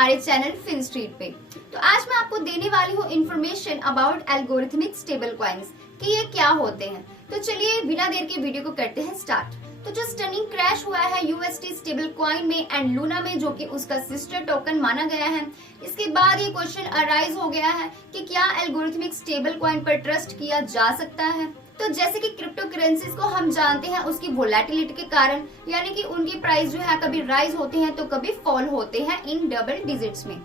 हमारे channel fin street पे। तो आज मैं आपको देने वाली हूँ information about algorithmic stable coins कि ये क्या होते हैं। तो चलिए बिना देर के वीडियो को करते हैं स्टार्ट। तो जो स्टनिंग क्रैश हुआ है यूएसटी स्टेबल कॉइन में एंड लूना में, जो कि उसका सिस्टर टोकन माना गया है, इसके बाद ये क्वेश्चन अराइज हो गया है कि क्या एल्गोरिथमिक स्टेबल कॉइन पर ट्रस्ट किया जा सकता है। तो जैसे कि क्रिप्टो करेंसीज को हम जानते हैं उसकी वोलेटिलिटी के कारण, यानी कि उनकी प्राइस जो है कभी राइज होते हैं तो कभी फॉल होते हैं इन डबल डिजिट्स में।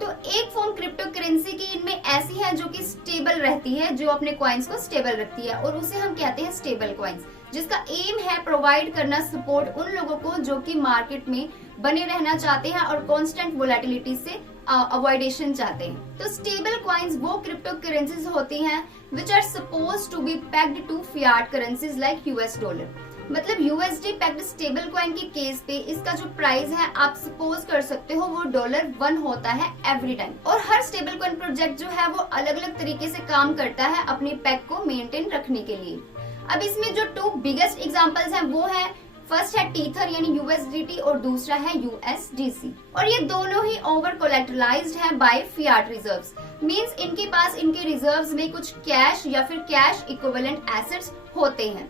तो एक फॉर्म क्रिप्टो करेंसी की इनमें ऐसी है जो कि स्टेबल रहती है, जो अपने कॉइन्स को स्टेबल रखती है, और उसे हम कहते हैं स्टेबल कॉइन्स, जिसका एम है प्रोवाइड करना सपोर्ट उन लोगों को जो कि मार्केट में बने रहना चाहते हैं और कांस्टेंट वोलेटिलिटी से अवॉइडेशन चाहते हैं। तो स्टेबल कॉइन्स वो क्रिप्टो करेंसीज होती हैं which are supposed to be pegged to fiat currencies like US dollar. मतलब USD pegged स्टेबल कॉइन के केस पे इसका जो प्राइस है आप सपोज कर सकते हो वो $1 होता है एवरी टाइम। और हर स्टेबल कॉइन प्रोजेक्ट जो है वो अलग अलग तरीके से काम करता है अपने पेग को मेंटेन रखने के लिए। अब इसमें जो टू बिगेस्ट एग्जांपल्स हैं वो है, फर्स्ट है टीथर यानी USDT और दूसरा है USDC। और ये दोनों ही ओवर कोलेटरलाइज्ड हैं बाय फियाट रिजर्व्स, मींस इनके पास इनके रिजर्व्स में कुछ कैश या फिर कैश इक्विवेलेंट एसेट्स होते हैं।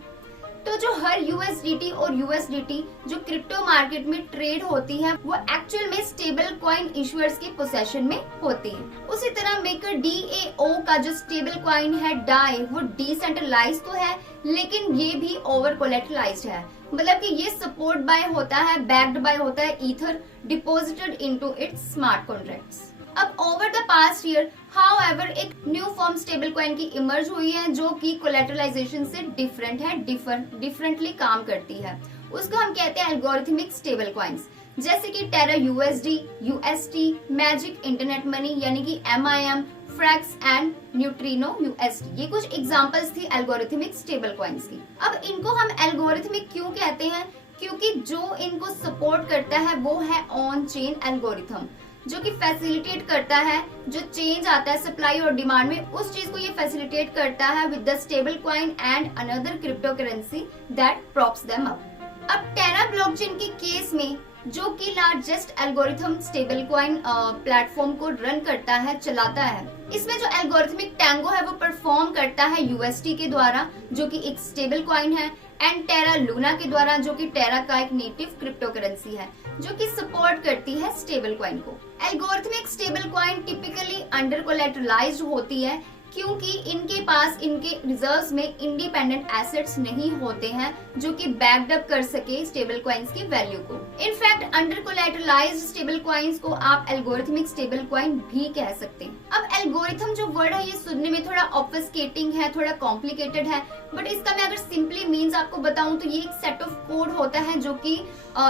तो जो हर USDT और USDT जो क्रिप्टो मार्केट में ट्रेड होती है वो एक्चुअल में स्टेबल कॉइन इशुअर्स के पोसेशन में होती है। उसी तरह मेकर DAO का जो स्टेबल कॉइन है डाई, वो डिसेंट्रलाइज्ड तो है लेकिन ये भी ओवर कोलेटरलाइज्ड है, मतलब कि ये सपोर्ट बाय होता है, बैक्ड बाय होता है ether deposited into its smart contracts. अब over the past year however एक न्यू फॉर्म स्टेबल कॉइन की इमर्ज हुई है जो कि कोलेटरलाइजेशन से डिफरेंट है, डिफरेंटली काम करती है। उसको हम कहते हैं एल्गोरिथमिक स्टेबल कॉइन्स, जैसे कि टेरा USD, UST, magic internet money यानी कि MIM, फ्रैक्स एंड न्यूट्रिनो USD। ये कुछ एग्जांपल्स थी एल्गोरिथमिक स्टेबल कॉइन्स की। अब इनको हम एल्गोरिथमिक क्यों कहते हैं? क्योंकि जो इनको सपोर्ट करता है वो है ऑन चेन एल्गोरिथम, जो कि फैसिलिटेट करता है जो चेंज आता है सप्लाई और डिमांड में, उस चीज को ये फैसिलिटेट करता है with the stable coin and another crypto currency that props them up. अब टेरा ब्लॉकचेन के केस में, जो कि largest algorithm stable coin platform को रन करता है, चलाता है, इसमें जो एल्गोरिथमिक टैंगो है वो परफॉर्म करता है UST के द्वारा जो कि एक स्टेबल कॉइन है, एंड टेरा लूना के द्वारा जो कि टेरा का एक नेटिव क्रिप्टो करेंसी है जो कि सपोर्ट करती है स्टेबल कॉइन को। Algorithmic stable coin typically undercollateralised होती है क्योंकि इनके पास इनके रिजर्व्स में इंडिपेंडेंट एसेट्स नहीं होते हैं जो कि बैक्ड अप कर सके स्टेबल कॉइन्स की वैल्यू को। इनफैक्ट अंडर कोलेटरलाइज्ड स्टेबल कॉइन्स को आप एल्गोरिथमिक स्टेबल कॉइन भी कह सकते हैं। अब एल्गोरिथम जो वर्ड है ये सुनने में थोड़ा ऑब्फस्केटिंग है, थोड़ा कॉम्प्लिकेटेड है, बट इसका मैं अगर सिंपली मीन्स आपको बताऊं तो ये एक सेट ऑफ कोड होता है जो कि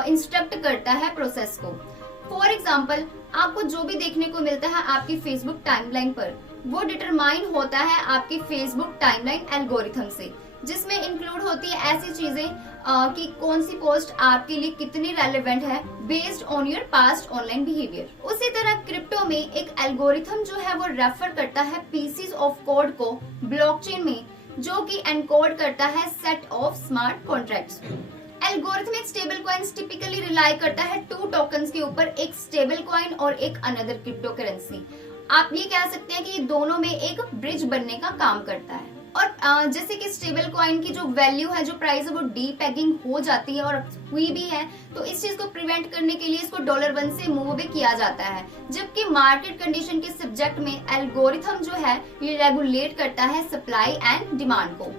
इंस्ट्रक्ट करता है प्रोसेस को। फॉर एग्जाम्पल, आपको जो भी देखने को मिलता है आपकी फेसबुक टाइमलाइन पर, वो डिटरमाइन होता है आपके फेसबुक टाइमलाइन एल्गोरिथम से, जिसमें इंक्लूड होती है ऐसी चीजें कि कौन सी पोस्ट आपके लिए कितनी रेलेवेंट है based on your past online behaviour. उसी तरह क्रिप्टो में एक एल्गोरिथम जो है वो रेफर करता है पीसीज ऑफ कोड को ब्लॉकचेन में, जो कि एनकोड करता है set of smart contracts. Algorithmic stable coins typically rely करता है टू टोकन्स के ऊपर, एक स्टेबल कॉइन और एक अनदर क्रिप्टो करेंसी। आप ये कह सकते हैं कि दोनों में एक ब्रिज बनने का काम करता है। और जैसे कि स्टेबल कॉइन की जो वैल्यू है, जो प्राइस है, वो डीपेगिंग हो जाती है और हुई भी है, तो इस चीज को प्रिवेंट करने के लिए इसको $1 से मूव भी किया जाता है। जबकि मार्केट कंडीशन के सब्जेक्ट में एल्गोरिथम जो है ये रेगुलेट करता है सप्लाई एंड डिमांड को,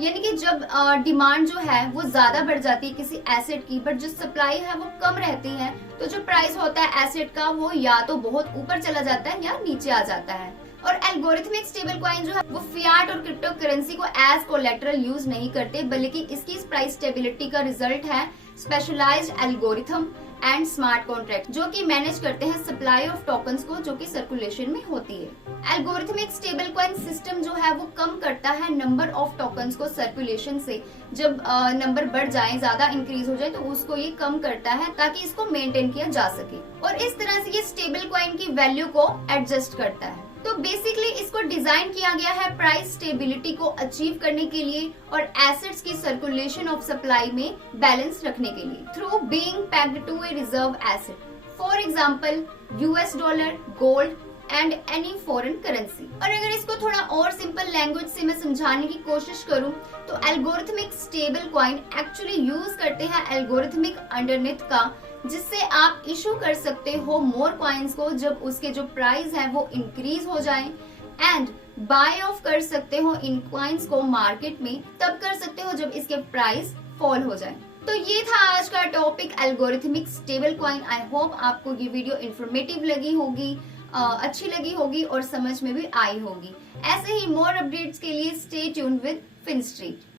यानी कि जब डिमांड जो है वो ज्यादा बढ़ जाती है किसी एसेट की, बट जो सप्लाई है वो कम रहती है, तो जो प्राइस होता है एसेट का वो या तो बहुत ऊपर चला जाता है या नीचे आ जाता है। और एल्गोरिथमिक स्टेबल कॉइन जो है वो फियाट और क्रिप्टो करेंसी को एज कोलेटरल यूज नहीं करते, बल्कि इसकी प्राइस स्टेबिलिटी का रिजल्ट है specialized algorithm and smart contract जो कि मैनेज करते हैं सप्लाई ऑफ टोकन्स को जो कि सर्कुलेशन में होती है। एल्गोरिथमिक स्टेबल कॉइन सिस्टम जो है वो कम करता है नंबर ऑफ टोकन्स को सर्कुलेशन से, जब नंबर बढ़ जाए, ज्यादा इंक्रीज हो जाए तो उसको ये कम करता है ताकि इसको मेंटेन किया जा सके, और इस तरह से ये स्टेबल कॉइन की वैल्यू को एडजस्ट करता है। तो बेसिकली इसको डिजाइन किया गया है प्राइस स्टेबिलिटी को अचीव करने के लिए और एसेट्स की सर्कुलेशन ऑफ सप्लाई में बैलेंस रखने के लिए through being pegged to a reserve asset. For example US dollar, gold and any foreign currency. और अगर इसको थोड़ा और सिंपल लैंग्वेज से मैं समझाने की कोशिश करूं तो algorithmic stable coin actually use करते हैं एल्गोरिथमिक अंडरनेथ का, जिससे आप इशू कर सकते हो मोर कॉइन्स को जब उसके जो प्राइस है वो इंक्रीज हो जाए, एंड बाय ऑफ कर सकते हो इन कॉइन्स को मार्केट में, तब कर सकते हो जब इसके प्राइस फॉल हो जाए। तो ये था आज का topic algorithmic stable coin. I hope आपको ये वीडियो इंफॉर्मेटिव लगी होगी, अच्छी लगी होगी और समझ में भी आई होगी। ऐसे ही मोर अपडेट्स के लिए स्टे ट्यून्ड विद फिनस्ट्रीट।